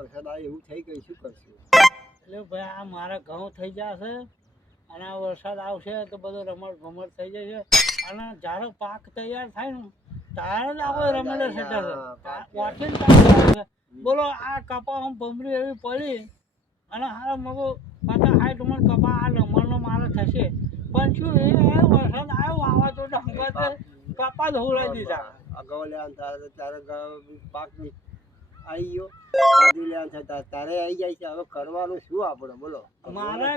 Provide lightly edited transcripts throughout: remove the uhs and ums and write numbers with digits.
વરસાદ આવે એવું થઈ ગયું, શું કરશું? એટલે ભાઈ આ મારા ઘઉં થઈ જશે અને આ વરસાદ આવશે તો બધો રમત ભમટ થઈ જશે અને જ્યારે પાક તૈયાર થાય ને ત્યારે જ આપણે રમેડે સેટાશે. બોલો આ કપા ભમરી એવી પડી અને હારા મગો પાછા હાઈ તમારે કપા આ નંબરનો મારે થશે પણ શું એ વરસાદ આવ્યો વાવાઝોડા હંગાતે કપા જ હોલાઈ દીધા. અગાઉ લેવાનું થાય ત્યારે પાક આવી ગયો, બાજુ લેવાનું થાય તારે આવી જાય છે. હવે કરવાનું શું આપણે બોલો? મારે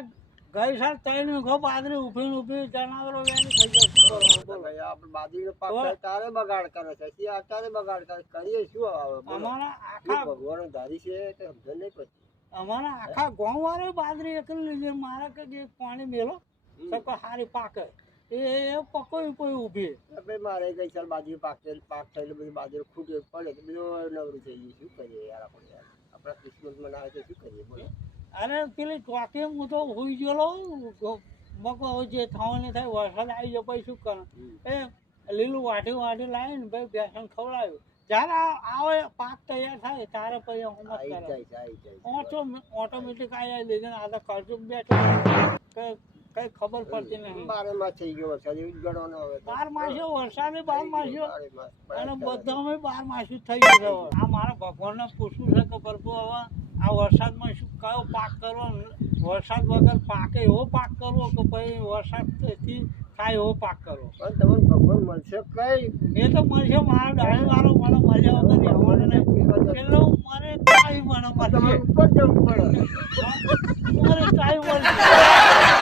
ગઈ સાલ 3 વીઘો બાજરી ઉભી જનાવરો વેની થઈ જશે. આપણે બાજરીનો પાક થાય તારે બગાડ કરે છે, અત્યારે બગાડ કરે, કરીએ શું હવે? અમારા આખા ભગવાન ધારી છે કે સમજ નહીં પડતી. અમારા આખા ગામ વાળો બાજરી એકલી લીધી. મારે કે પાણી મેલો સકો હારી પાકે એ પકોઈ કોઈ ઊભી. મારે ગઈ સાલ બાજરી પાક થયેલું બધું બાજરી ખૂટે પડે તો બધું નવરું થઈ ગયું. શું કરીએ યાર આપણે? આપણા કિસ્મતમાં ના આવે તો શું કરીએ બોલો? અરે પેલી ચોકી હું તો હોઈ ગયેલો મકો જે થવાની થાય વરસાદ આવી ગયો પછી શું કરે એ લીલું વાઢી લાવીને ભાઈ બેસન ખવડાવ્યું. જ્યારે આવે પાક તૈયાર થાય ત્યારે પછી ઓટોમેટિક આવી લીધે આ તો ખર્ચો બેઠો કઈ ખબર પડતી નહીં. 12 માસ થઈ ગયો વરસાદ, એવું જ ગણવાનો હવે. 12 માસ્યો વરસાદ 12 માસ્યો અને બધામાં 12 માસ્યું થઈ ગયું. આ મારા ભગવાનને પૂછવું છે કે પ્રભુ હવે આ વરસાદમાં શું કયો પાક કરવો? વરસાદ વગર પાકે એવો પાક કરવો કે ભાઈ વરસાદથી થાય એવો પાક કરવો? પણ તમને ભગવાન મળશે કઈ? એ તો મળશે. મારો ડાળી વાળો મને મળ્યા વગર રહેવાનો નહીં. પેલો મારે ટાઈમ મને મળશે. ઉપર જવું પડે. મારે ટાઈમ મળશે.